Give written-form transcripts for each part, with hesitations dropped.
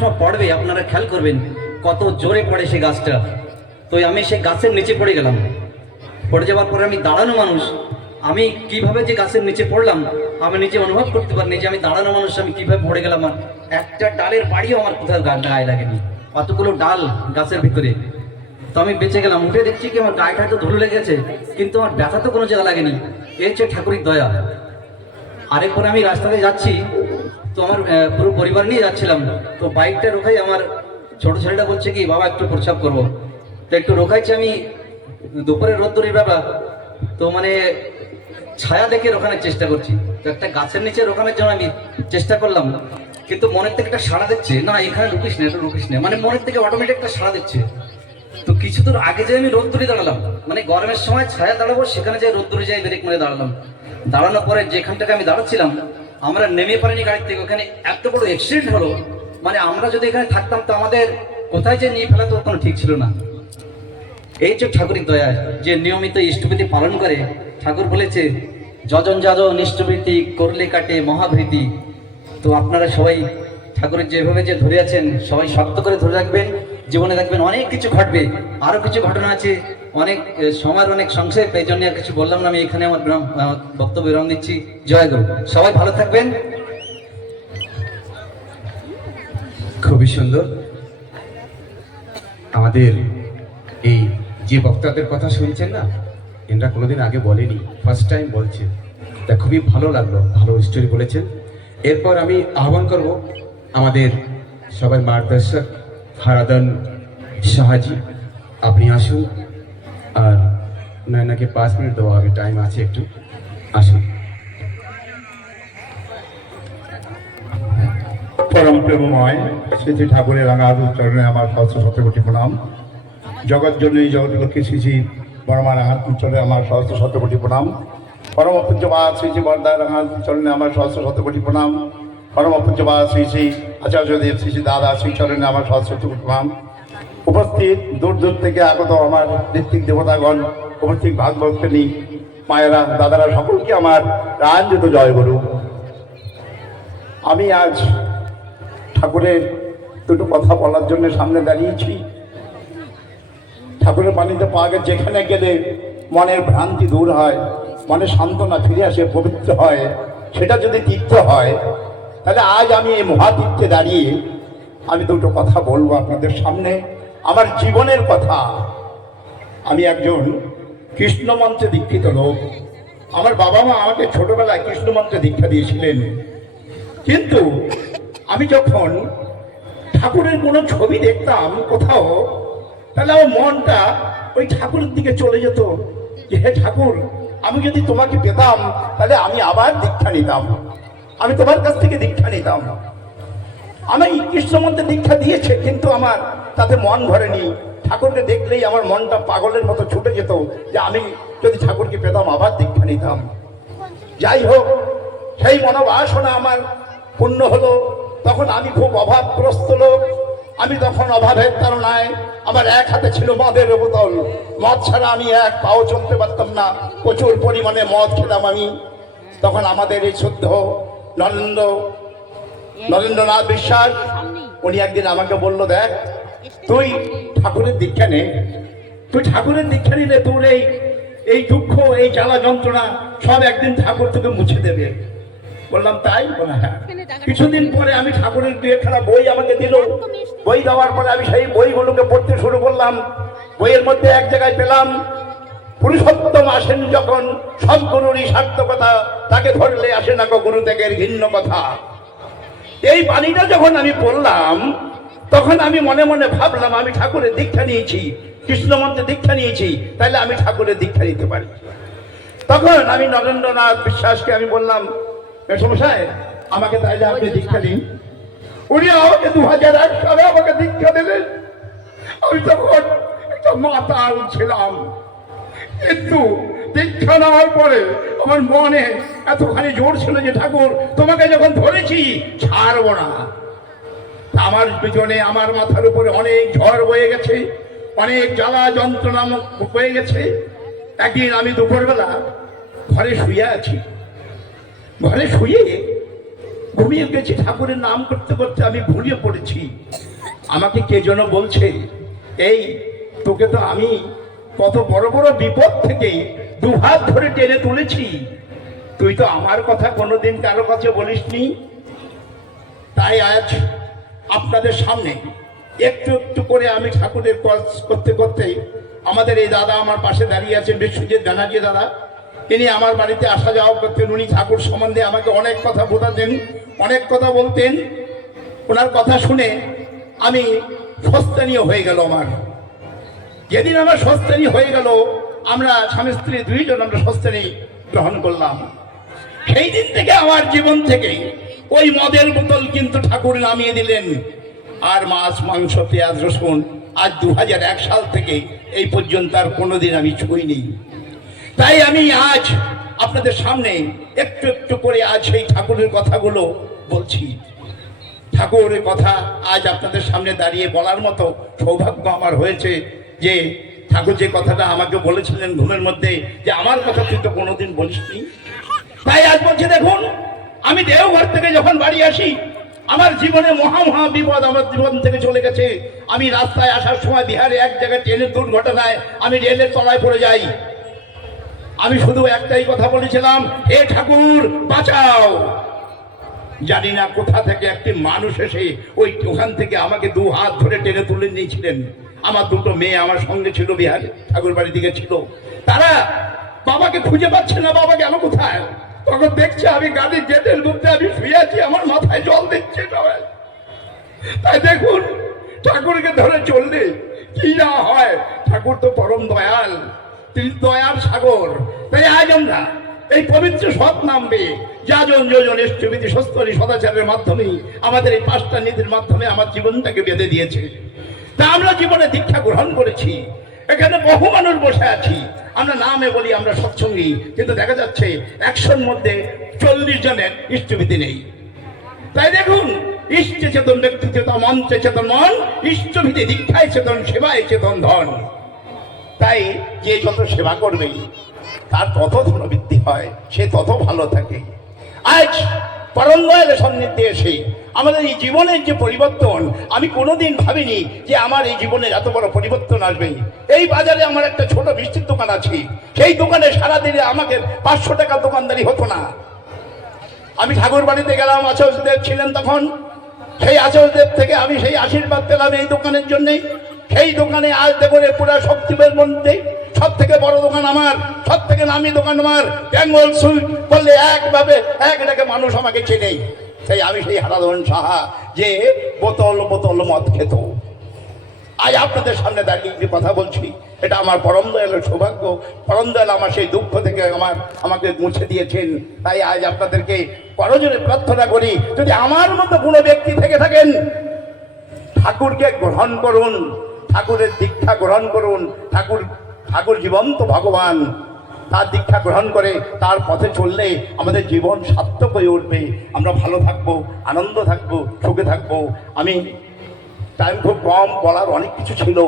সব পড়বে আপনারা খেয়াল করবেন কত জোরে পড়ে সেই গাছটা। তো আমি সেই গাছের নিচে পড়ে গেলাম। পড়ে যাওয়ার পরে আমি দাঁড়ানো মানুষ, আমি কিভাবে যে গাছের নিচে পড়লাম আমি নিজে অনুভব করতে পারিনি যে আমি দাঁড়ানো মানুষ আমি কিভাবে পড়ে গেলাম। আর একটা ডালের বাড়িও আমার কোথাও গায়ে লাগেনি, অতগুলো ডাল গাছের ভিতরে। তো আমি বেঁচে গেলাম। উঠে দেখছি কি আমার গায়েটা তো ধুলো লেগেছে, কিন্তু আমার ব্যথা তো কোনো জায়গা লাগেনি। এই হচ্ছে ঠাকুরের দয়া। আরেকবার আমি রাস্তাতে যাচ্ছি, তো আমার পুরো পরিবার নিয়ে যাচ্ছিলাম। তো বাইকটা রোখাই আমার ছোট ছেলেটা বলছে কি বাবা একটু প্রস্রাব করবো। তো একটু রোখাইছি আমি, দুপুরের রোদ্দুরির ব্যাপার। তো মানে ছায়া দেখে রোখানোর চেষ্টা করছি। তো একটা গাছের নিচে রোখানোর জন্য আমি চেষ্টা করলাম, কিন্তু মনের থেকে একটা সাড়া দিচ্ছে না এখানে রুকিস না, এটা রুকিস না, মানে মনের থেকে অটোমেটিক একটা সাড়া দিচ্ছে। তো কিছু দূর আগে যে আমি রোদ্দুরে দাঁড়ালাম, মানে গরমের সময় ছায়া দাঁড়াবো, সেখানে যে রোদ্দুরে যাই ব্রেক মেরে দাঁড়ালাম। দাঁড়ানোর পরে যেখানটাকে আমি দাঁড়াচ্ছিলাম আমরা নেমে পারিনি গাড়ি থেকে। ওখানে এত বড় অ্যাক্সিডেন্ট হলো, মানে আমরা যদি এখানে থাকতাম তো আমাদের কোথায় যে নিয়ে ফেলা তো কোনো ঠিক ছিল না। এই যে ঠাকুরের দয়া, যে নিয়মিত ইষ্টভীতি পালন করে। ঠাকুর বলেছে যজন যাজন ইষ্টভীতি করলে কাটে মহাভীতি। তো আপনারা সবাই ঠাকুরের যেভাবে যে ধরে আছেন সবাই শক্ত করে ধরে রাখবেন। জীবনে দেখবেন অনেক কিছু ঘটবে, আরো কিছু ঘটনা আছে, অনেক সময়ের অনেক সংক্ষেপ, এই জন্য আর কিছু বললাম না। আমি এখানে আমার বক্তব্য বিরাম দিচ্ছি। জয় গুরু। সবাই ভালো থাকবেন। খুবই সুন্দর। আমাদের এই যে বক্তাদের কথা শুনছেন না, এরা কোনোদিন আগে বলেনি, ফার্স্ট টাইম বলছে। তা খুবই ভালো লাগলো, ভালো স্টোরি বলেছেন। এরপর আমি আহ্বান করব আমাদের সবাই মার্গদর্শক হারাদন শাহজি, আপনি আসুন। আর নাকি 5 মিনিট দেওয়া হবে, টাইম আছে একটু, আসুন। পরম প্রেমময় শ্রী শ্রী ঠাকুরের রাঙার চরণে আমার সহস্র শতকোটি প্রণাম। জগৎ জননী জগৎলক্ষ্মী শ্রী শ্রী বর্মা রাঙার চরণে আমার সহস্র শতকোটি প্রণাম। পরম পূজ্যপাদ শ্রী শ্রী বরদা রাঙার চরণে আমার সহস্র শতকোটি প্রণাম। পরম পূজ্যপাদ শ্রী শ্রী আচার্যদেব শ্রী শ্রী দাদা শ্রী চরণে আমার সহস্র শতকোটি প্রণাম। উপস্থিত দূর দূর থেকে আগত আমার ঋত্বিক দেবতাগণ, উপস্থিত ভাগবতনী মায়েরা, দাদারা, সকলকে আমার প্রাণজিত জয় গুরু। আমি আজ ঠাকুরের দুটো কথা বলার জন্য সামনে দাঁড়িয়েছি। ঠাকুরের পানিতে পা গেলে যেখানে গেলে মনের ভ্রান্তি দূর হয়, মনের সান্ত্বনা ফিরে আসে, পবিত্র হয়, সেটা যদি তীর্থ হয়, তাহলে আজ আমি এই মহাতীর্থে দাঁড়িয়ে আমি দুটো কথা বলবো আপনাদের সামনে, আমার জীবনের কথা। আমি একজন কৃষ্ণ মন্ত্রে দীক্ষিত লোক। আমার বাবা মা আমাকে ছোটবেলায় কৃষ্ণ মন্ত্রে দীক্ষা দিয়েছিলেন, কিন্তু আমি যখন ঠাকুরের কোনো ছবি দেখতাম কোথাও, তাহলে আমার মনটা ওই ঠাকুরের দিকে চলে যেত যে হে ঠাকুর, আমি যদি তোমাকে পেতাম তাহলে আমি আবার দীক্ষা নিতাম, আমি তোমার কাছ থেকে দীক্ষা নিতাম। আমি কৃষ্ণ মন্ত্রে দীক্ষা দিয়েছে, কিন্তু আমার তাতে মন ভরেনি। ঠাকুরকে দেখলেই আমার মনটা পাগলের মতো ছুটে যেত যে আমি যদি ঠাকুরকে পেতাম আবার দীক্ষা নিতাম। যাই হোক, সেই মনোবাসনা আমার পূর্ণ হলো। তখন আমি খুব অভাবগ্রস্ত লোক। আমি তখন অভাবের তাড়নায় আমার এক হাতে ছিল মদের বোতল। মদ ছাড়া আমি এক পাও চলতে পারতাম না, প্রচুর পরিমাণে মদ খেতাম আমি। তখন আমাদের এই শুদ্ধ নরেন্দ্রনাথ বিশ্বাস, উনি একদিন আমাকে বলল, দেখ তুই ঠাকুরের দীক্ষা নে, তুই ঠাকুরের দীক্ষা নিলে তোর এই দুঃখ, এই জ্বালা যন্ত্রণা সব একদিন ঠাকুর তোকে মুছে দেবে। বললাম তাই? বলে হ্যাঁ। কিছুদিন পরে আমি ঠাকুরের দু একখানা বই আমাকে দিল। বই দেওয়ার পরে আমি সেই বইগুলোকে পড়তে শুরু করলাম। বইয়ের মধ্যে এক জায়গায় পেলাম, পুরুষোত্তম আসেন যখন সব গুরুরই সার্থকতা, তাকে ধরলে আসে না গুরু ত্যাগের ঘৃণ্য কথা। এই বাণীটা যখন আমি পড়লাম, তখন আমি মনে মনে ভাবলাম আমি ঠাকুরের দীক্ষা নিয়েছি, কৃষ্ণ মন্ত্রে দীক্ষা নিয়েছি, তাহলে আমি ঠাকুরের দীক্ষা নিতে পারি। তখন আমি নরেন্দ্রনাথ বিশ্বাসকে আমি বললাম, মেসমশাই আমাকে তাইলে আপনি দীক্ষা দিন। উনি আমাকে 2001 সালে আমাকে দীক্ষা দিলেন। আমি তখন একটা মাতাল ছিলাম, কিন্তু দীক্ষা নেওয়ার পরে আমার মনে এতখানি জোর ছিল যে ঠাকুর তোমাকে যখন ধরেছি ছাড়বো না। আমার পিছনে, আমার মাথার উপরে অনেক ঝড় বয়ে গেছে, অনেক জ্বালা যন্ত্রণা বয়ে গেছে। একদিন আমি দুপুরবেলা ঘরে শুয়ে আছি, ঘরে শুয়ে ঘুমিয়ে গেছি, ঠাকুরের নাম করতে করতে আমি ঘুমিয়ে পড়েছি। আমাকে কে যেন বলছে, এই তোকে তো আমি কত বড় বড় বিপদ থেকে দুহাত ধরে টেনে তুলেছি, তুই তো আমার কথা কোনোদিন কারো কাছে বলিসনি। তাই আজ আপনাদের সামনে একটু একটু করে আমি ঠাকুরের কাজ করতে করতে, আমাদের এই দাদা আমার পাশে দাঁড়িয়ে আছেন, বিশ্বজিৎ ব্যানার্জি দাদা, তিনি আমার বাড়িতে আসা যাওয়া করতেন। উনি ঠাকুর সম্বন্ধে আমাকে অনেক কথা বোঝাতেন, অনেক কথা বলতেন। ওনার কথা শুনে আমি সস্তানীয় হয়ে গেল। আমার যেদিন আমার সস্তানী হয়ে গেল, আমরা স্বামী স্ত্রী দুইজন আমরা সস্তানী গ্রহণ করলাম। সেই দিন থেকে আমার জীবন থেকে ওই মদের বোতল কিন্তু ঠাকুর নামিয়ে দিলেন। আর মাছ, মাংস, পেঁয়াজ, রসুন আজ 2001 সাল থেকে এই পর্যন্ত আর কোনোদিন আমি ছুঁইনি। তাই আমি আজ আপনাদের সামনে একটু একটু করে আজ সেই ঠাকুরের কথাগুলো বলছি। ঠাকুরের কথা আজ আপনাদের সামনে দাঁড়িয়ে বলার মতো সৌভাগ্য আমার হয়েছে যে ঠাকুর যে কথাটা আমাকে বলেছিলেন ঘুমের মধ্যে, যে আমার কথা তুই তো কোনোদিন বলিসনি। তাই আজ বলছে, দেখুন আমি দেওঘর থেকে যখন বাড়ি আসি, আমার জীবনে মহা মহা বিপদ আমার জীবন থেকে চলে গেছে। আমি রাস্তায় আসার সময় বিহারে এক জায়গায় ট্রেনের দুর্ঘটনায় আমি রেলের তলায় পড়ে যাই। আমি শুধু একটাই কথা বলেছিলাম, হে ঠাকুর বাঁচাও। জানি না কোথা থেকে একটি মানুষ এসে ওখান থেকে আমাকে 2 হাত ধরে টেনে তুলে নিয়েছিলেন। আমার 2টো মেয়ে আমার সঙ্গে ছিল, বিহারে ঠাকুর বাড়ির দিকে ছিল। তারা বাবাকে খুঁজে পাচ্ছে না, বাবা গেল কোথায়। তখন দেখছে আমি গাড়ির গেটের মধ্যে আমি শুয়ে আছি, আমার মাথায় জল দিচ্ছে সবাই। তাই দেখুন ঠাকুরকে ধরে চললে কি না হয়। ঠাকুর তো পরম দয়াল, তিনি দয়ার সাগর। তাই আজ আমরা এই পবিত্র সৎ নামবে যাজন যোজন ইষ্টবিধি সস্তরী সদাচারের মাধ্যমে আমাদের এই 5টা নীতির মাধ্যমে আমার জীবনটাকে বেঁধে দিয়েছে। তা আমরা জীবনে দীক্ষা গ্রহণ করেছি। এখানে বহু মানুষ বসে আছি, আমরা নামে বলি আমরা সৎসঙ্গী, কিন্তু দেখা যাচ্ছে 100-র মধ্যে 40 জনের ইষ্টবিধি নেই। তাই দেখুন, ইষ্টে চেতন ব্যক্তি চেতন, মন্ত্রে চেতন মন, ইষ্টবিধি দীক্ষায় চেতন, সেবায় চেতন ধন। তাই যে যত সেবা করবে তার তত ধনবৃদ্ধি হয়, সে তত ভালো থাকে। আজ পরম দয়ালের সান্নিধ্যে এসে আমাদের এই জীবনের যে পরিবর্তন, আমি কোনোদিন ভাবিনি যে আমার এই জীবনে এত বড় পরিবর্তন আসবে। এই বাজারে আমার একটা ছোট মিষ্টির দোকান আছে, সেই দোকানে সারাদিনে আমাকে 500 টাকা দোকানদারি হতো না। আমি ঠাকুর বাড়িতে গেলাম, আচার্যদেব ছিলেন তখন, সেই আচার্যদেব থেকে আমি সেই আশীর্বাদ পেলাম এই দোকানের জন্যেই। সেই দোকানে আজ দেখুন পুরা শক্তিবের মধ্যে সব থেকে বড় দোকান আমার, সব থেকে নামি দোকান আমার। বেঙ্গল সুইট বললে একভাবে এক ডাকে মানুষ আমাকে চেনেই। সেই আমি সেই হারাধন সাহা যে বোতল বোতল মদ খেত, আজ আপনাদের সামনে দাঁড়িয়ে যে কথা বলছি, এটা আমার পরম দয়ালের সৌভাগ্য। পরম দয়াল আমার সেই দুঃখ থেকে আমাকে মুছে দিয়েছেন। তাই আজ আপনাদেরকে করজোরে প্রার্থনা করি, যদি আমার মতো কোনো ব্যক্তি থেকে থাকেন, ঠাকুরকে গ্রহণ করুন, ঠাকুরের দীক্ষা গ্রহণ করুন। ঠাকুর জীবন্ত ভগবান, তার দীক্ষা গ্রহণ করে তার পথে চললে আমাদের জীবন সার্থক হয়ে উঠবে। আমরা ভালো থাকবো, আনন্দ থাকবো, সুখে থাকবো। আমি টাইম খুব কম, বলার অনেক কিছু ছিল,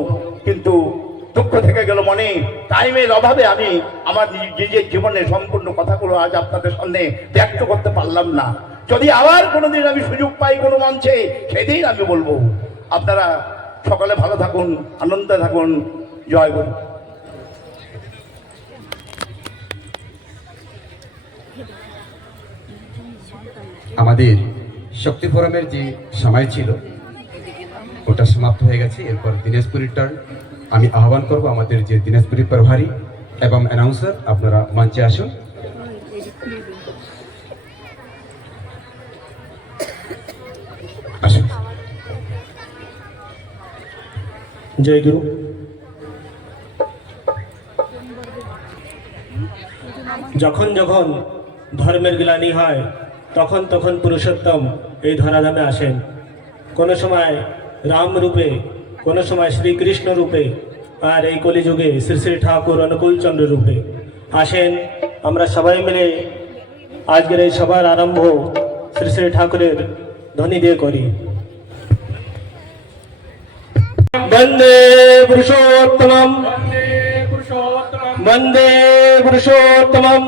কিন্তু দুঃখ থেকে গেল মনে। টাইমের অভাবে আমি আমার নিজের জীবনের সম্পূর্ণ কথাগুলো আজ আপনাদের সামনে ব্যক্ত করতে পারলাম না। যদি আবার কোনোদিন আমি সুযোগ পাই কোনো মঞ্চে, সেদিন আমি বলবো। আপনারা সকলে ভালো থাকুন, আনন্দে থাকুন। জয় গুরু। আমাদের শক্তি ফোরামের যে সময় ছিল ওটা সমাপ্ত হয়ে গেছে। এরপর দিনাজপুরের টার্ন। আমি আহ্বান করব আমাদের যে দিনাজপুরের প্রভারী এবং অ্যানাউন্সার, আপনারা মঞ্চে আসুন। আসুন। জয় গুরু। যখন যখন ধর্মের গ্লানি হয়, তখন তখন পুরুষোত্তম এই ধরাধামে আসেন। কোনো সময় রাম রূপে, কোনো সময় শ্রীকৃষ্ণ রূপে, আর এই কলিযুগে শ্রী শ্রী ঠাকুর অনুকূলচন্দ্র রূপে আসেন। আমরা সবাই মিলে আজকের এই সভার আরম্ভ শ্রী শ্রী ঠাকুরের ধ্বনি দিয়ে করি। বন্দে পুরুষোত্তমম, বন্দে পুরুষোত্তমম,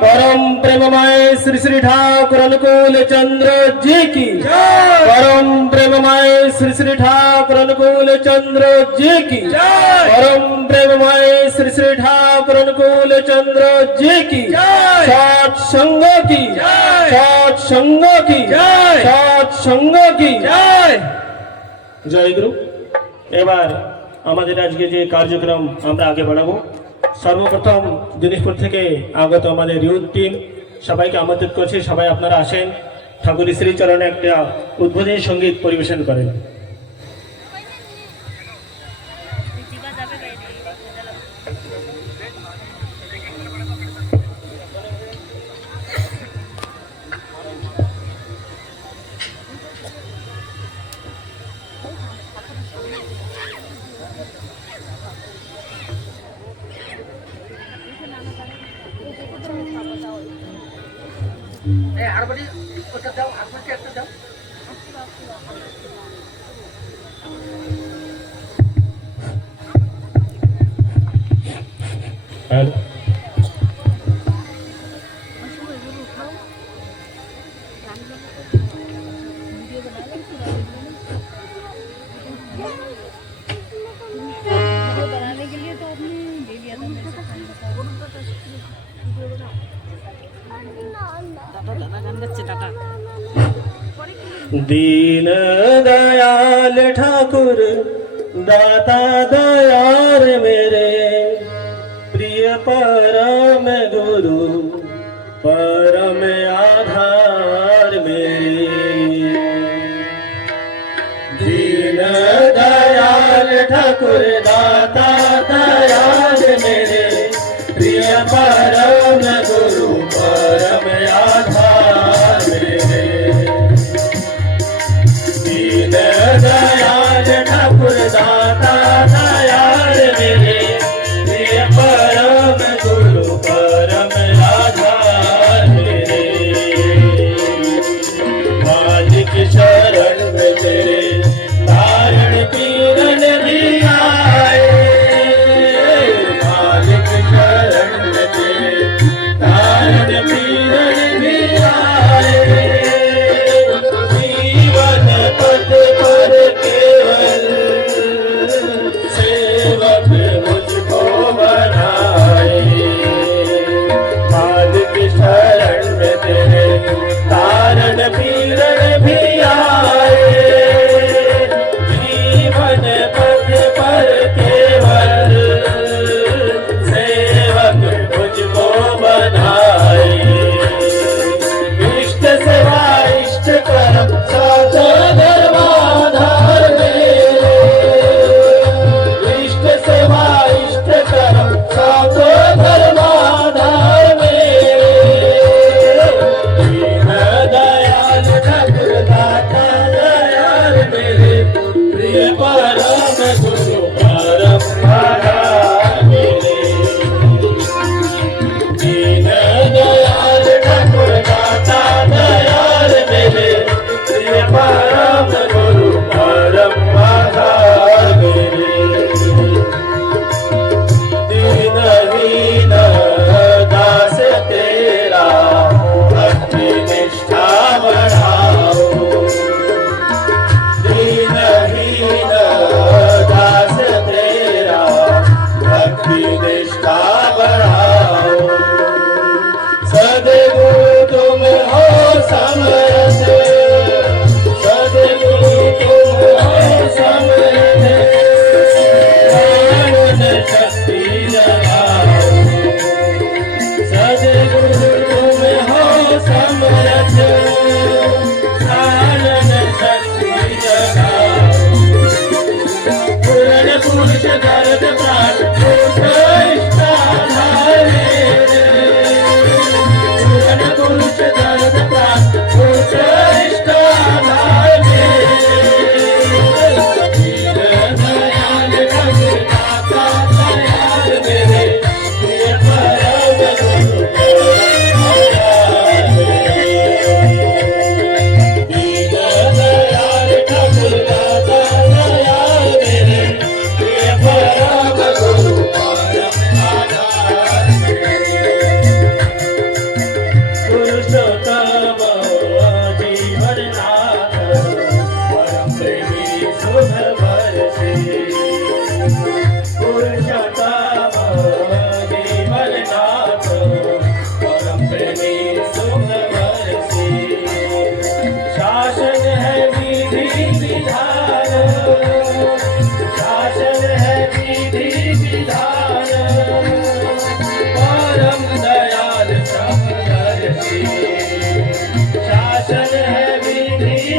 परम प्रेममय श्री श्री ठाकुर अनुकूल चंद्र जी की परम प्रेममय श्री श्री ठाकुर अनुकूल चंद्र जी की परम प्रेममय श्री श्री ठाकुर अनुकूल चंद्र जी की सत संग की सत संग की सत संग की জয় গুরু। এবার আমাদের আজকে যে কার্যক্রম আমরা আগে বাড়াবো, সর্বপ্রথম দিনাজপুর থেকে আগত আমাদের ইউথ টিম সবাইকে আমন্ত্রিত করছি, সবাই আপনারা আসেন, ঠাকুর শ্রীচরণে একটা উদ্বোধনী সঙ্গীত পরিবেশন করেন। হ্যালো, बनाने के लिए तो आपने ले लिया था मेरे से दादा गान गाচ্ছে दादा दीन दयाल ठाकुर दाता दयार मेरे प्रिय परम गुरु परम आधार मेरे। दीन दयाल ठाकुर दाता दयाल मेरे प्रिय परम गुरु परम आधार मेरे। दीन दयाल ठाकुर दाता दयाल मेरे प्रिय परम गुरु परम आधार मेरे। मालिक शरण में तेरे तारण पीरन भी आए, मालिक शरण में तेरे तारण पीरन भी आए। जीवन पथ पर केवल सेवक मुझको बनाए, मालिक शरण में तेरे तारण पीरन भी आए।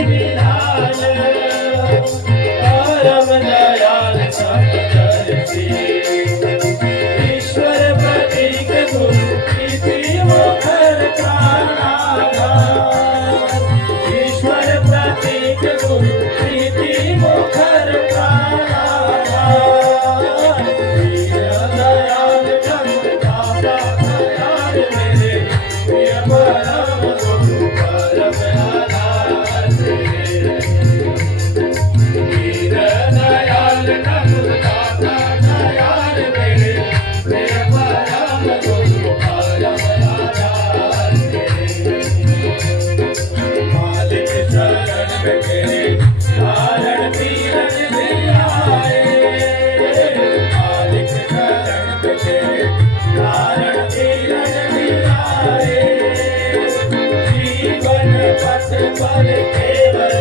विलाल परम दयाल समदर्शी ईश्वर प्रतीक गुरु प्रीति मुखर प्राणाधार ईश्वर प्रतीक गुरु प्रीति मुखर प्राणाधार दीनदयाल जगदाता दयाल मेरे प्रिय परम गुरु परम आधार दीनदयाल जगदाता दयाल मेरे प्रिय परम गुरु परम आधार मालिक शरण में तेरे कारण तीरथ दिलाए मालिक शरण में तेरे कारण तीरथ दिलाए जीवन पथ पर केवल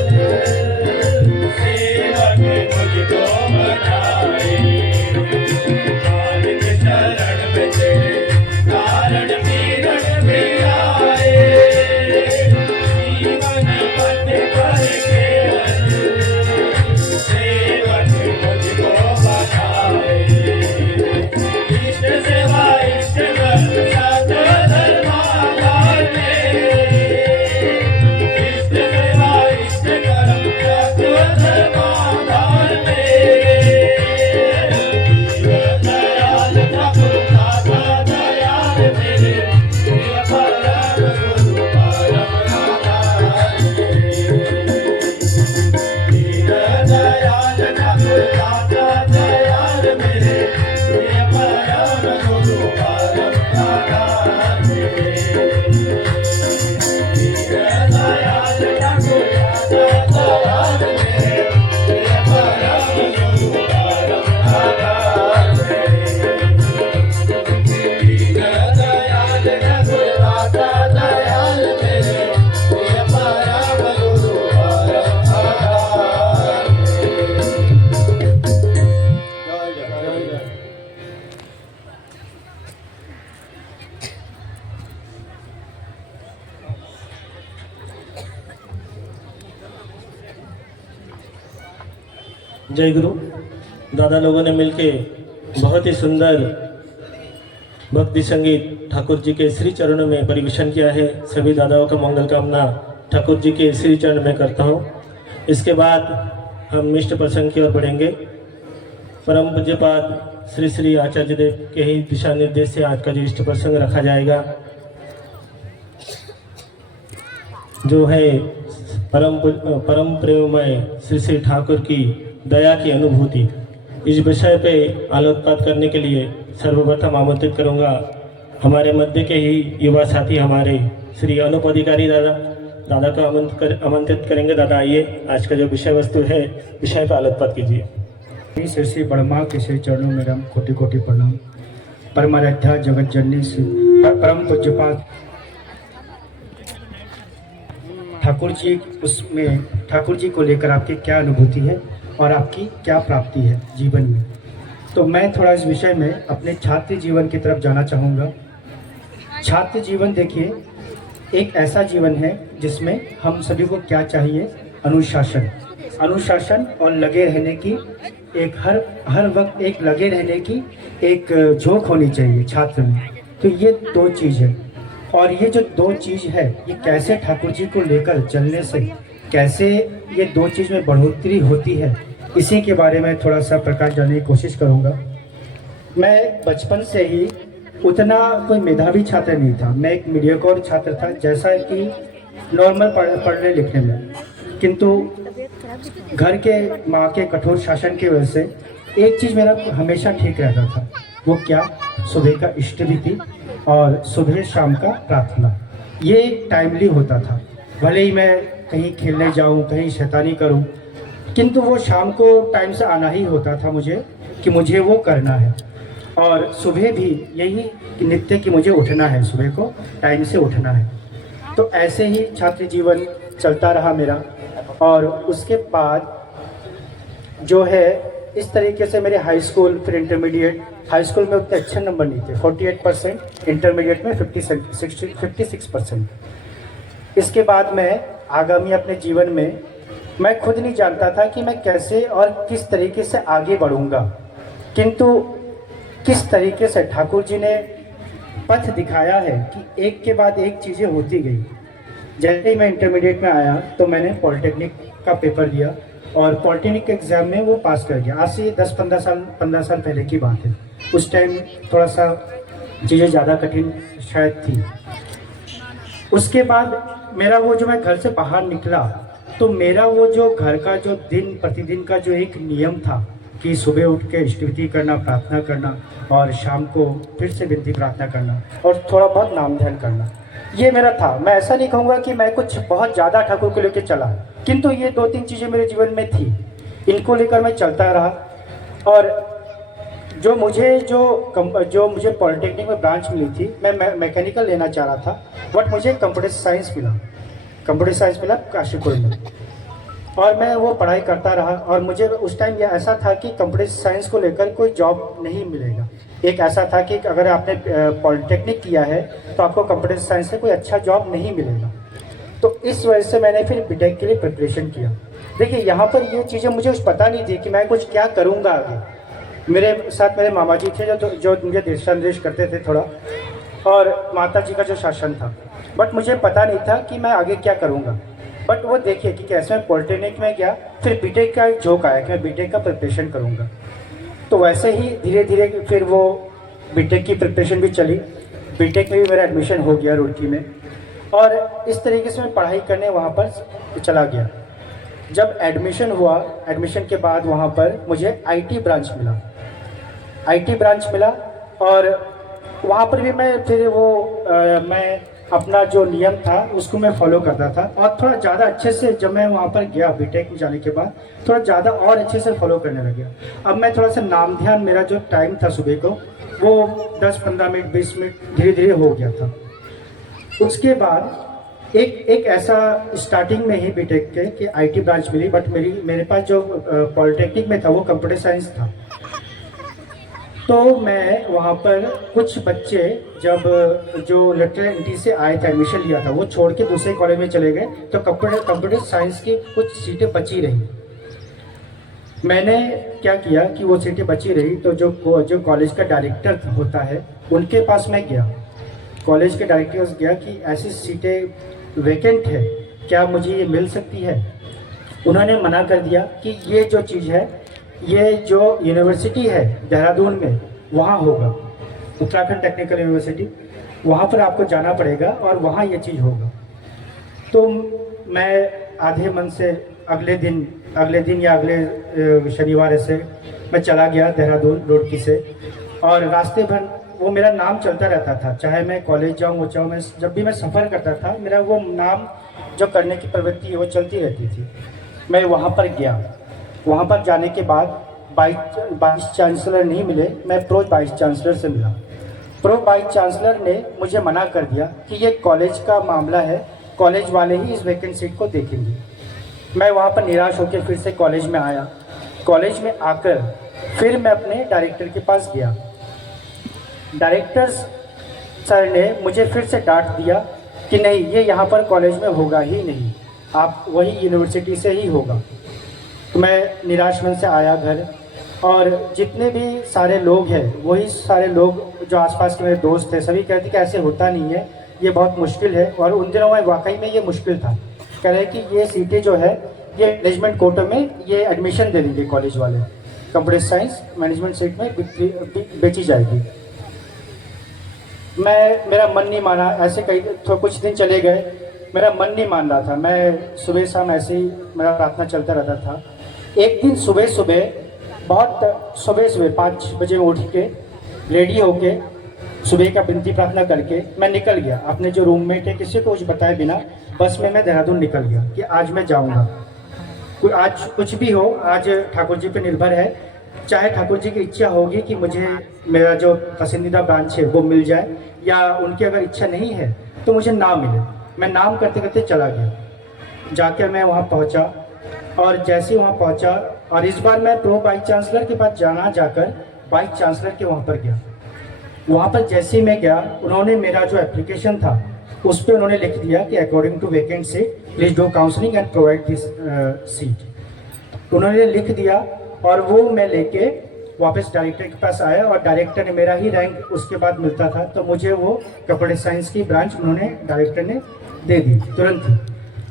सेवक मुझको बनाए मालिक शरण में तेरे कारण तीरथ दिलाए जीवन पथ पर केवल सेवक मुझको बनाए इष्ट सेवा इष्ट सत धर्माधार इष्ट सेवा इष्ट कर्म सत धर्माधार दयाल ठाकुर दाता दयाल मेरे प्रिय परम गुरु परम आधार दयाल ठाकुर दाता दयाल मेरे प्रिय परम गुरु परम आधार दयाल ठाकुर दाता दयाल मेरे प्रिय परम गुरु परम आधार दयाल ठाकुर दाता दयाल मेरे प्रिय परम गुरु परम आधार जय गुरु। दादा लोगों ने मिलके बहुत ही सुंदर भक्ति संगीत ठाकुर जी के श्री चरणों में परिवेशन किया है। सभी दादाओं का मंगल कामना ठाकुर जी के श्री चरण में करता हूँ। इसके बाद हम इष्ट प्रसंग की ओर बढ़ेंगे। परम पूज्यपाद श्री श्री आचार्य देव के ही दिशा निर्देश से आज का जो इष्ट प्रसंग रखा जाएगा, जो है परम प्रेममय श्री श्री ठाकुर की दया की अनुभूति। इस विषय पे आलोकपात करने के लिए सर्वप्रथम आमंत्रित करूंगा हमारे मध्य के ही युवा साथी हमारे श्री अनुप अधिकारी दादा को आमंत्रित करेंगे। दादा आइए, आज का जो विषय वस्तु है विषय पर आलोकपात कीजिए। श्री श्री बड़मा के श्री चरणों में राम कोटि कोटि प्रणाम। परमाराध्या जगत जननी श्री परम पूज्यपाद ठाकुर जी, उसमें ठाकुर जी को लेकर आपकी क्या अनुभूति है और आपकी क्या प्राप्ति है जीवन में। तो मैं थोड़ा इस विषय में अपने छात्र जीवन की तरफ जाना चाहूँगा। छात्र जीवन देखिए, एक ऐसा जीवन है जिसमें हम सभी को क्या चाहिए, अनुशासन और लगे रहने की एक हर वक्त एक लगे रहने की एक झोंक होनी चाहिए छात्र में। तो ये दो चीज़ है, और ये जो दो चीज़ है ये कैसे ठाकुर जी को लेकर चलने से कैसे ये दो चीज़ में बढ़ोतरी होती है, इसी के बारे में थोड़ा सा प्रकाश डालने की कोशिश करूँगा। मैं बचपन से ही उतना कोई मेधावी छात्र नहीं था, मैं एक मीडियोकर छात्र था, जैसा कि नॉर्मल पढ़ने लिखने में, किंतु घर के माँ के कठोर शासन की वजह से एक चीज़ मेरा हमेशा ठीक रहता था। वो क्या, सुबह का इष्टविधि और सुबह शाम का प्रार्थना, ये टाइमली होता था। भले ही मैं कहीं खेलने जाऊं, कहीं शैतानी करूं, किंतु वो शाम को टाइम से आना ही होता था मुझे कि मुझे वो करना है। और सुबह भी यही नित्य कि मुझे उठना है, सुबह को टाइम से उठना है। तो ऐसे ही छात्र जीवन चलता रहा मेरा। और उसके बाद जो है इस तरीके से मेरे हाई स्कूल, फिर इंटरमीडिएट। हाई स्कूल में उतने अच्छे नंबर नहीं थे, 48%, इंटरमीडिएट में 56%। इसके बाद मैं आगामी अपने जीवन में मैं खुद नहीं जानता था कि मैं कैसे और किस तरीके से आगे बढ़ूंगा, किंतु किस तरीके से ठाकुर जी ने पथ दिखाया है कि एक के बाद एक चीज़ें होती गई। जैसे ही मैं इंटरमीडिएट में आया तो मैंने पॉलिटेक्निक का पेपर दिया और पॉलिटेक्निक एग्ज़ाम में वो पास कर गया। आज से 10-15 साल पहले की बात है। उस टाइम थोड़ा सा चीज़ें ज़्यादा कठिन शायद थी। उसके बाद मेरा वो जो मैं घर से बाहर निकला तो मेरा वो जो घर का जो दिन प्रतिदिन का जो एक नियम था कि सुबह उठ के स्तुति करना, प्रार्थना करना और शाम को फिर से विनती प्रार्थना करना और थोड़ा बहुत नाम ध्यान करना, ये मेरा था। मैं ऐसा नहीं कहूँगा कि मैं कुछ बहुत ज़्यादा ठाकुर को लेकर चला, किंतु ये 2-3 चीज़ें मेरे जीवन में थी, इनको लेकर मैं चलता रहा। और जो मुझे पॉलिटेक्निक में ब्रांच मिली थी, मैं मैकेनिकल लेना चाह रहा था, बट मुझे कंप्यूटर साइंस मिला काशीपुर में, और मैं वो पढ़ाई करता रहा। और मुझे उस टाइम ये ऐसा था कि कंप्यूटर साइंस को लेकर कोई जॉब नहीं मिलेगा। एक ऐसा था कि अगर आपने पॉलिटेक्निक किया है तो आपको कंप्यूटर साइंस से कोई अच्छा जॉब नहीं मिलेगा। तो इस वजह से मैंने फिर बीटेक के लिए प्रिपरेशन किया। देखिए यहाँ पर ये चीज़ें मुझे पता नहीं थी कि मैं कुछ क्या करूँगा आगे। मेरे साथ मेरे मामा जी थे जो मुझे दिशा निर्देश करते थे थोड़ा, और माता जी का जो शासन था, बट मुझे पता नहीं था कि मैं आगे क्या करूँगा। बट वो देखिए कि कैसे मैं पॉलिटेक्निक में गया, फिर बीटेक का एक झोंक आया कि मैं बीटेक का प्रिपरेशन करूँगा। तो वैसे ही धीरे धीरे फिर वो बीटेक की प्रिपरेशन भी चली। बीटेक में भी मेरा एडमिशन हो गया रुड़की में, और इस तरीके से मैं पढ़ाई करने वहाँ पर चला गया। जब एडमिशन हुआ, एडमिशन के बाद वहाँ पर मुझे आईटी ब्रांच मिला, और वहाँ पर भी मैं फिर मैं अपना जो नियम था उसको मैं फॉलो करता था, और थोड़ा ज़्यादा अच्छे से जब मैं वहाँ पर गया बीटेक में जाने के बाद थोड़ा ज़्यादा और अच्छे से फॉलो करने लग गया। अब मैं थोड़ा सा नाम ध्यान, मेरा जो टाइम था सुबह को वो 10-15 मिनट 20 मिनट धीरे धीरे हो गया था। उसके बाद एक ऐसा स्टार्टिंग में ही बीटेक के कि आईटी ब्रांच मिली, बट मेरे पास जो पॉलिटेक्निक में था वो कंप्यूटर साइंस था। तो मैं वहाँ पर कुछ बच्चे जब जो लेटर एंट्री से आए थे, एडमिशन लिया था, वो छोड़ के दूसरे कॉलेज में चले गए, तो कंप्यूटर साइंस की कुछ सीटें बची रही। मैंने क्या किया कि वो सीटें बची रही तो जो कॉलेज का डायरेक्टर होता है उनके पास मैं गया, कॉलेज के डायरेक्टर पास गया कि ऐसी सीटें वेकेंट है, क्या मुझे ये मिल सकती है। उन्होंने मना कर दिया कि ये जो चीज़ है, ये जो यूनिवर्सिटी है देहरादून में वहाँ होगा, उत्तराखंड टेक्निकल यूनिवर्सिटी, वहाँ पर आपको जाना पड़ेगा और वहाँ ये चीज़ होगा। तो मैं आधे मन से अगले दिन या अगले शनिवार ऐसे मैं चला गया देहरादून रुड़की से, और रास्ते भर वो मेरा नाम चलता रहता था, चाहे मैं कॉलेज जाऊँ वो जाऊँ, मैं जब भी मैं सफ़र करता था मेरा वो नाम जो करने की प्रवृत्ति है वो चलती रहती थी। मैं वहाँ पर गया, वहाँ पर जाने के बाद वाइस चांसलर नहीं मिले, मैं प्रो वाइस चांसलर से मिला। प्रो वाइस चांसलर ने मुझे मना कर दिया कि ये कॉलेज का मामला है, कॉलेज वाले ही इस वैकेंट सीट को देखेंगे। मैं वहाँ पर निराश होकर फिर से कॉलेज में आया। कॉलेज में आकर फिर मैं अपने डायरेक्टर के पास गया। डायरेक्टर सर ने मुझे फिर से डांट दिया कि नहीं, ये यहाँ पर कॉलेज में होगा ही नहीं, आप वही यूनिवर्सिटी से ही होगा। तो मैं निराश मन से आया घर, और जितने भी सारे लोग हैं वही सारे लोग जो आसपास के मेरे दोस्त थे सभी कहते कि ऐसे होता नहीं है, ये बहुत मुश्किल है। और उन दिनों में वाकई में ये मुश्किल था। कह रहे कि ये सीटें जो है ये मैनेजमेंट कोटे में ये एडमिशन दे देंगे कॉलेज वाले, कंप्यूटर साइंस मैनेजमेंट सीट में बेची जाएगी। मेरा मन नहीं माना, ऐसे कुछ दिन चले गए, मेरा मन नहीं मान रहा था। मैं सुबह शाम ऐसे ही मेरा प्रार्थना चलता रहता था। एक दिन बहुत सुबह 5 बजे उठ के रेडी होके सुबह का विनती प्रार्थना करके मैं निकल गया। अपने जो रूममेट है किसी को कुछ बताए बिना बस में मैं देहरादून निकल गया कि आज मैं जाऊंगा। आज कुछ भी हो, आज ठाकुर जी पे निर्भर है। चाहे ठाकुर जी की इच्छा होगी कि मुझे मेरा जो पसंदीदा ब्रांच है वो मिल जाए, या उनकी अगर इच्छा नहीं है तो मुझे ना मिले। मैं नाम करते करते चला गया। जाकर मैं वहाँ पहुँचा, और जैसे ही वहाँ पहुँचा, और इस बार मैं प्रो वाइस चांसलर के पास जाकर वाइस चांसलर के वहाँ पर गया। वहाँ पर जैसे ही मैं गया, उन्होंने मेरा जो एप्लीकेशन था उस पर उन्होंने लिख दिया कि according to vacant seat please do counselling and provide this seat. उन्होंने लिख दिया और वो मैं लेके वापस डायरेक्टर के पास आया और डायरेक्टर ने मेरा ही रैंक उसके बाद मिलता था, तो मुझे वो कंप्यूटर साइंस की ब्रांच उन्होंने डायरेक्टर ने दे दी तुरंत ही।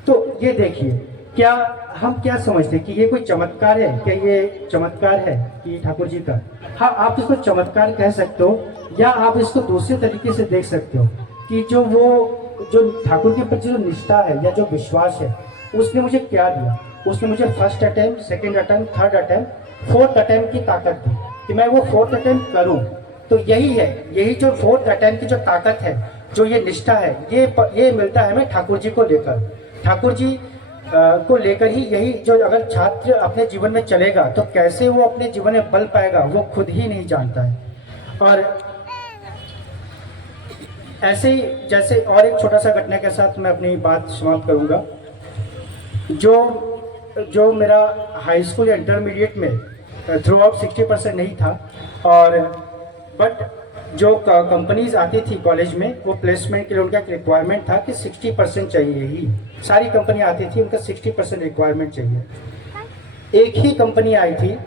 तो ये देखिए क्या हम क्या समझते हैं कि ये कोई चमत्कार है, क्या ये चमत्कार है कि ठाकुर जी का? हाँ, आप इसको चमत्कार कह सकते हो या आप इसको दूसरे तरीके से देख सकते हो कि जो ठाकुर के प्रति जो निष्ठा है या जो विश्वास है उसने मुझे क्या दिया। उसने मुझे first attempt, second attempt, third attempt, fourth attempt की ताकत दी कि मैं वो फोर्थ अटेम्प्ट करूं। तो यही है, यही जो फोर्थ अटेम्प्ट की जो ताकत है, जो ये निष्ठा है, ये मिलता है हमें ठाकुर जी को लेकर। ठाकुर जी को लेकर ही यही जो अगर छात्र अपने जीवन में चलेगा तो कैसे वो अपने जीवन में बल पाएगा वो खुद ही नहीं जानता है। और ऐसे ही जैसे और एक छोटा सा घटना के साथ मैं अपनी बात समाप्त करूंगा। जो मेरा हाई स्कूल या इंटरमीडिएट में थ्रू आउट 60% नहीं था, और बट जो कंपनीज आती थी कॉलेज में वो प्लेसमेंट के लिए उनका एक रिक्वायरमेंट था कि 60% चाहिए ही। सारी कंपनी आती थी, उनका 60% रिक्वायरमेंट चाहिए। एक ही कंपनी आई थी,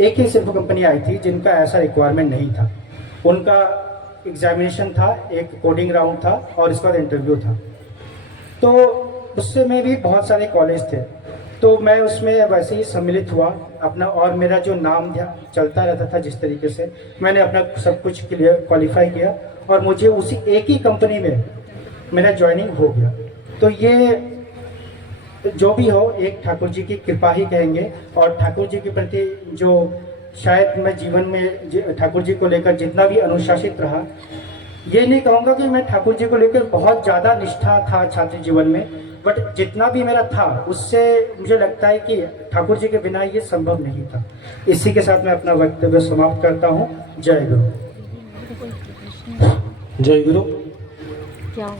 एक ही सिर्फ कंपनी आई थी जिनका ऐसा रिक्वायरमेंट नहीं था। उनका एग्जामिनेशन था, एक कोडिंग राउंड था और इसके बाद इंटरव्यू था। तो उससे में भी बहुत सारे कॉलेज थे, तो मैं उसमें वैसे ही सम्मिलित हुआ अपना, और मेरा जो नाम चलता रहता था जिस तरीके से मैंने अपना सब कुछ क्लियर क्वालिफाई किया और मुझे उसी एक ही कंपनी में मेरा ज्वाइनिंग हो गया। तो ये जो भी हो एक ठाकुर जी की कृपा ही कहेंगे। और ठाकुर जी के प्रति जो शायद मैं जीवन में ठाकुर जी को लेकर जितना भी अनुशासित रहा, ये नहीं कहूँगा कि मैं ठाकुर जी को लेकर बहुत ज़्यादा निष्ठा था छात्र जीवन में, बट जितना भी मेरा था उससे मुझे लगता है कि ठाकुर जी के बिना ये संभव नहीं था। इसी के साथ मैं अपना वक्तव्य समाप्त करता हूँ। जय गुरु। जय गुरु।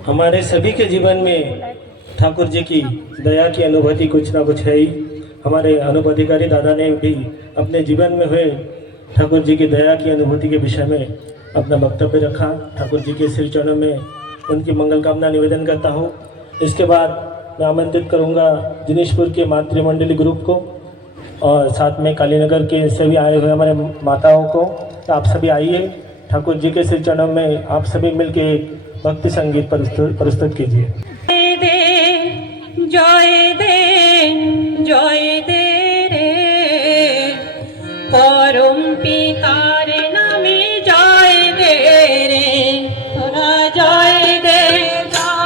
हमारे सभी के जीवन में ठाकुर जी की दया की अनुभूति कुछ ना कुछ है ही। हमारे अनुभूतिकारी दादा ने भी अपने जीवन में हुए ठाकुर जी की दया की अनुभूति के विषय में अपना वक्तव्य रखा। ठाकुर जी के श्री चरणों में उनकी मंगल कामना निवेदन करता हूँ। इसके बाद मैं आमंत्रित करूंगा दिनेशपुर के मातृमंडली ग्रुप को और साथ में कालीनगर के सभी आए हुए हमारे माताओं को। तो आप सभी आइए, ठाकुर जी के श्री चरणों में आप सभी मिलके एक भक्ति संगीत प्रस्तुत कीजिए। जय दे जय दे रे परम पितार नामे जय दे रे तोरा जय दे जय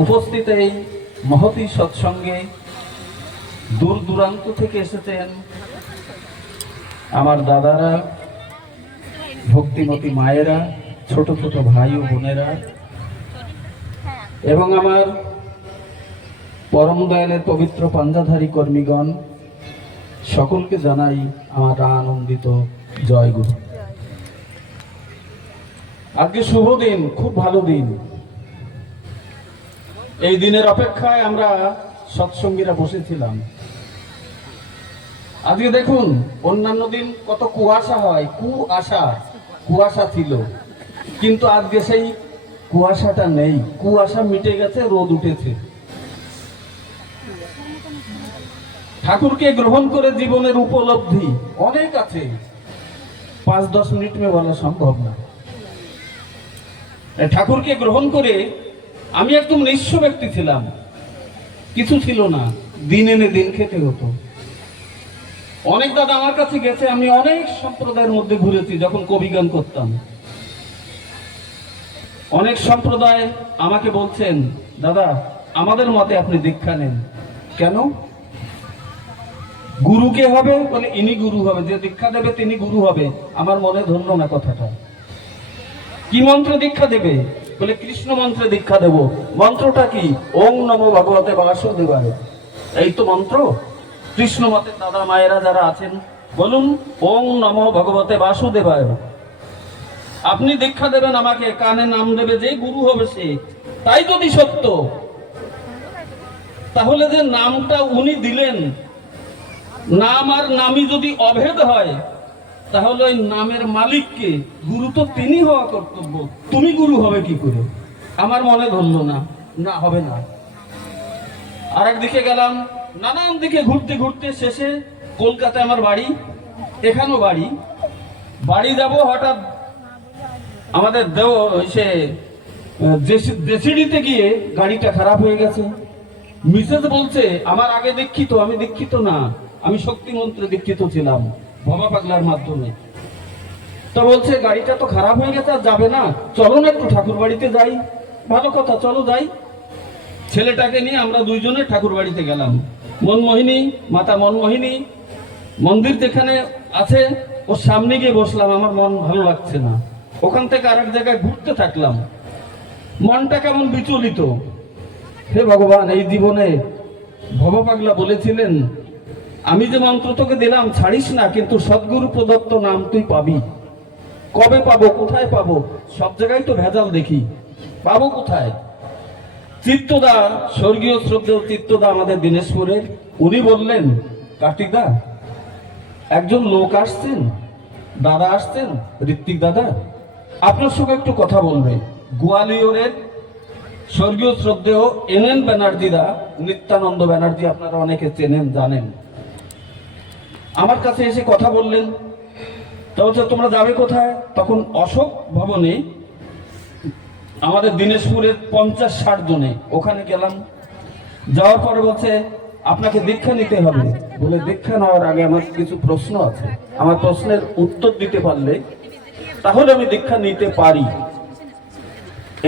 উপস্থিত এই মহতী সৎসঙ্গে দূর দূরান্ত থেকে এসেছেন আমার দাদারা, ভক্তিমতী মায়েরা, ছোট ছোট ভাই ও বোনেরা এবং আমার পরম দয়ালের পবিত্র পাঞ্জাধারী কর্মীগণ, সকলকে জানাই আমার আনন্দিত জয় গুরু। আজকে শুভ দিন, খুব ভালো দিন। এই দিনের অপেক্ষায় আমরা সৎসঙ্গীরা বসেছিলাম। আজকে দেখুন, অন্যান্য দিন কত কুয়াশা হয়, কুয়াশা ছিল, কিন্তু আজকে সেই কুয়াশাটা নেই। কুয়াশা মিটে গেছে, রোদ উঠেছে। ঠাকুরকে গ্রহণ করে জীবনের উপলব্ধি অনেক আছে, 5-10 মিনিট में বলা সম্ভব না। ঠাকুরকে গ্রহণ করে আমি একদম নিঃস্ব ব্যক্তি ছিলাম, কিছু ছিল না, দিন এনে দিন খেতে হতো। অনেক দাদা আমার কাছে গেছে, আমি অনেক সম্প্রদায়ের মধ্যে ঘুরেছি যখন কবি গান করতাম। অনেক সম্প্রদায় আমাকে বলছেন, দাদা আমাদের মতে আপনি দীক্ষা নেন। কেন? গুরু কে হবে? বলে ইনি গুরু হবে, যে দীক্ষা দেবে তিনি গুরু হবে। আমার মনে ধরল না কথাটা। কি মন্ত্রে দীক্ষা দেবে? বলে কৃষ্ণ মন্ত্রে দীক্ষা দেব। মন্ত্রটা কি? ওং নমো ভগবতে বাসুদেবায়। এই তো মন্ত্র। কৃষ্ণ মতের দাদা মায়েরা যারা আছেন বলুন, ওং নমো ভগবতে বাসুদেবায়। আপনি দীক্ষা দেবেন আমাকে, কানে নাম দেবে, যে গুরু হবে সে। তাই যদি সত্য, তাহলে যে নামটা উনি দিলেন, নাম আর নামই যদি অভেদ হয়, তাহলে ওই নামের মালিককে, গুরু তো তিনি হওয়া কর্তব্য, তুমি গুরু হবে কি করে? আমার মনে ধরল না, না হবে না। আর একদিকে গেলাম, নানান দিকে ঘুরতে ঘুরতে শেষে কলকাতায় আমার বাড়ি, এখানেও বাড়ি যাব, হঠাৎ আমাদের জেসিডিতে গিয়ে গাড়িটা খারাপ হয়ে গেছে। মিসেস বলছে, আমার আগে দীক্ষিত, আমি দীক্ষিত না, আমি শক্তি মন্ত্রে দীক্ষিত ছিলাম ভবা পাগলার মাধ্যমে। তো বলছে গাড়িটা তো খারাপ হয়ে গেছে, আর যাবে না, চলো না একটু ঠাকুর বাড়িতে যাই। ভালো কথা, চলো যাই। ছেলেটাকে নিয়ে আমরা দুইজনে ঠাকুর বাড়িতে গেলাম। মনমোহিনী, মাতা মনমোহিনী মন্দির যেখানে আছে ওর সামনে গিয়ে বসলাম। আমার মন ভালো লাগছে না। ওখান থেকে আরেক জায়গায় ঘুরতে থাকলাম, মনটা কেমন বিচলিত। হে ভগবান, এই জীবনে ভবা পাগলা বলেছিলেন, আমি যে মন্ত্র তোকে দিলাম ছাড়িস না, কিন্তু সদ্গুরু প্রদত্ত নাম তুই পাবি। কবে পাবো, কোথায় পাবো? সব জায়গায় তো ভেজাল দেখি, পাবো কোথায়? চিত্তদা, স্বর্গীয় শ্রদ্ধেয় চিত্তদা আমাদের দিনাজপুরের, উনি বললেন, কার্তিকদা একজন লোক আসছেন, দাদা আসছেন, ঋত্বিক দাদা, আপনার সঙ্গে একটু কথা বলবে। গোয়ালিয়রের স্বর্গীয় শ্রদ্ধেয় NN ব্যানার্জিদা, নিত্যানন্দ ব্যানার্জি আপনারা অনেকে চেনেন জানেন, আমার কাছে এসে কথা বললেন। তো বলছে তোমরা যাবে কোথায়? তখন অশোক ভবনে আমাদের দিনাজপুরের 50-60 জনে ওখানে গেলাম। যাওয়ার পরে বলছে আপনাকে দীক্ষা নিতে হবে। বলে দীক্ষা নেওয়ার আগে আমার কিছু প্রশ্ন আছে, আমার প্রশ্নের উত্তর দিতে পারলে তাহলে আমি দীক্ষা নিতে পারি।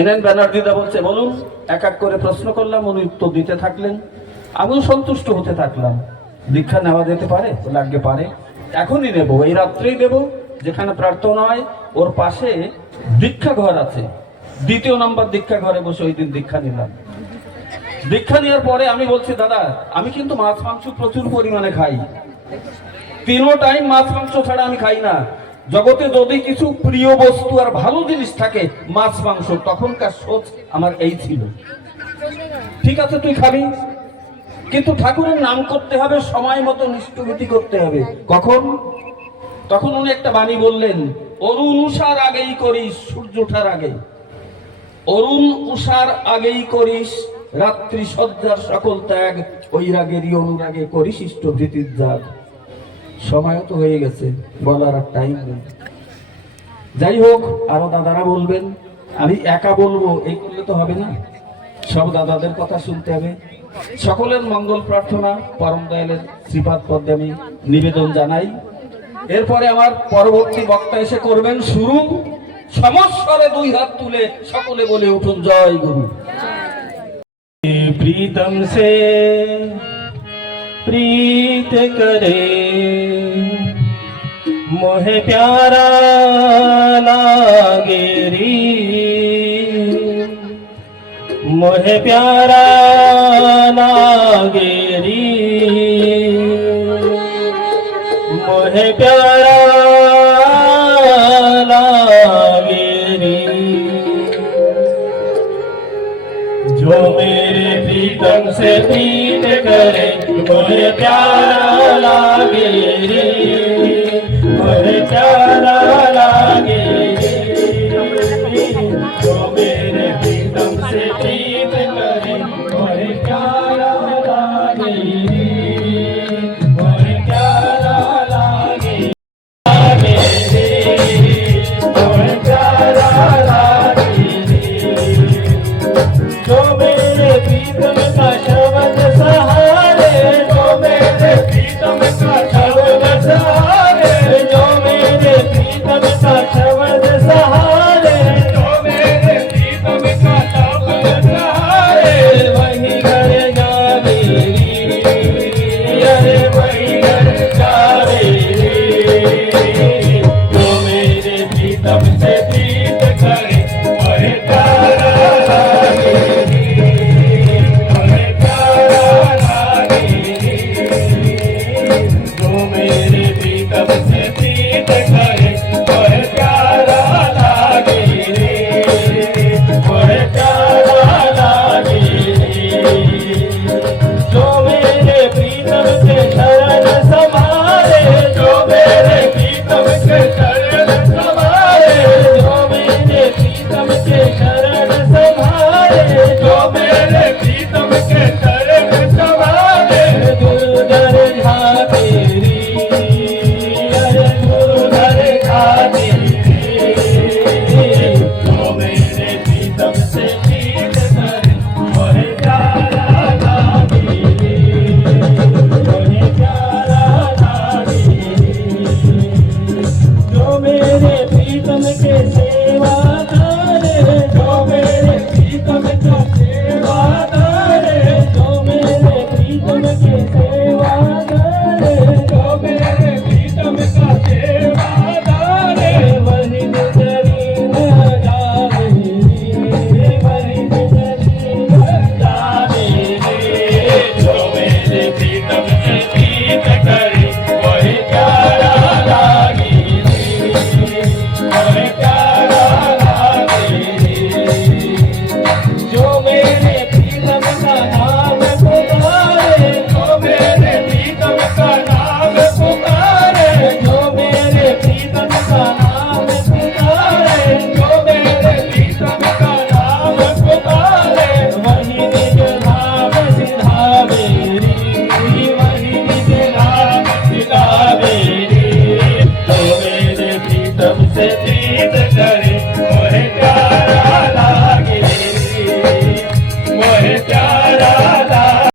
NN ব্যানার্জিদা বলছে বলুন। এক এক করে প্রশ্ন করলাম, উনি উত্তর দিতে থাকলেন, আমিও সন্তুষ্ট হতে থাকলাম। দীক্ষা নেওয়া যেতে পারে? লাগবে পারে, এখনই নেব, এই রাত্রেই দেব। যেখানে প্রার্থনা হয় ওর পাশে দীক্ষা ঘর আছে, 2 নম্বর দীক্ষা ঘরে বসে ওই দিন দীক্ষা নিলাম। দীক্ষা নেওয়ার পরে আমি বলছি, দাদা আমি কিন্তু মাছ মাংস প্রচুর পরিমাণে খাই, 3 টাইম মাছ মাংস ছাড়া আমি খাই না। জগতে যদি কিছু প্রিয় বস্তু আর ভালো জিনিস থাকে মাছ মাংস, তখনকার সোচ আমার এই ছিল। ঠিক আছে তুই খাবি, কিন্তু ঠাকুরের নাম করতে হবে, সময় মতো নিষ্ঠুরীতি করতে হবে। কখন? তখন উনি একটা বাণী বললেন, অরুণ উষার আগেই করিস সূর্য ওঠার আগে, অরুণ উষার আগেই করিস রাত্রি সজ্জার সকল ত্যাগ, ওই রাগেরই অনুরাগে করিস ইষ্টভৃতির জাগ। সময় তো হয়ে গেছে, বলার আর টাইম নেই। যাই হোক, আরো দাদারা বলবেন, আমি একা বলবো এই করলে তো হবে না, সব দাদাদের কথা শুনতে হবে। সকলের মঙ্গল প্রার্থনা পরম দয়ালের শ্রীপাদ পদ্মে আমি নিবেদন জানাই। এরপরে আমার পরবর্তী বক্তা এসে করবেন শুরু। সমস্বরে 2 হাত তুলে সকলে বলে উঠুন জয় গুরু। प्रीतम से प्रीत करे मोहे प्यारा लागे री, मोहे प्यारा लागे री, मोहे प्यारा लागे री। जो मेरे प्रीतम से प्रीत करे मोहे प्यारा लागे रे, मोहे प्यारा लागे रे। जो मेरे प्रीतम से प्रीत करे मोहे प्यारा लागे रे, मोहे प्यारा लागे रे, मोहे प्यारा लागे रे। जो मेरे प्रीतम का शब्द सहारे, जो मेरे प्रीतम का शब्द सहारे, जो मेरे प्रीतम का शब्द सहारे, जो मेरे प्रीतम का शब्द सहारे, वही घर जावे रे, अरे वही घर जावे रे। जो मेरे प्रीतम से प्रीत करे वही प्यारा लागे रे, वही प्यारा लागे रे। जो मेरे प्रीतम से प्रीत करे वही प्यारा लागे रे, वही प्यारा लागे रे। जो मेरे प्रीतम के शरण संभाले, जो मेरे प्रीतम के शरण संभाले, जो मेरे प्रीतम के शरण संभाले, जो मेरे प्रीतम के शरण संभाले। दुर्धर झाते रे, अरे दुर्धर खाते रे। जो मेरे प्रीतम से प्रीत करे वही प्यारा लागे रे, वही प्यारा लागे रे। जो मेरे प्रीतम के सेवा करे, जो मेरे प्रीतम का सेवा करे, जो मेरे प्रीतम के सेवा करे, जो मेरे प्रीतम का सेवा करे, वही गुजरी न जावे रे, वही गुजरी न जावे रे। जो मेरे प्रीतम से प्रीत करे वही प्यारा लागे रे, वही प्यारा लागे रे। जो मेरे प्रीतम का नाम पुकारे, जो मेरे प्रीतम का नाम पुकारे, जो मेरे प्रीतम का नाम पुकारे, जो मेरे प्रीतम का नाम पुकारे, वही निज नाम सिधावे रे, वही निज नाम सिधावे रे। जो मेरे प्रीतम से प्रीत करे वही प्यारा लागे रे, वही प्यारा लागे।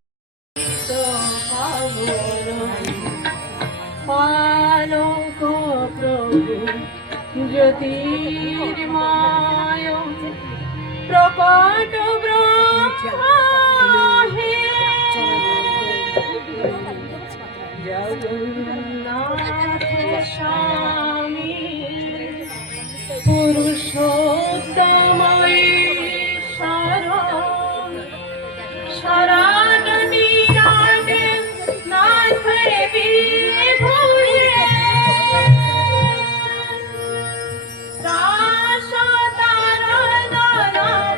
পালঙ্ক প্রভু জ্যোতির্ময় প্রকট ব্রহ্মা হে জগন্নাথ স্বামী পুরুষোত্তময় শরণ শরণ নিরাটে নাথ বিভূয়ে দাস তার দানব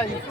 Aí,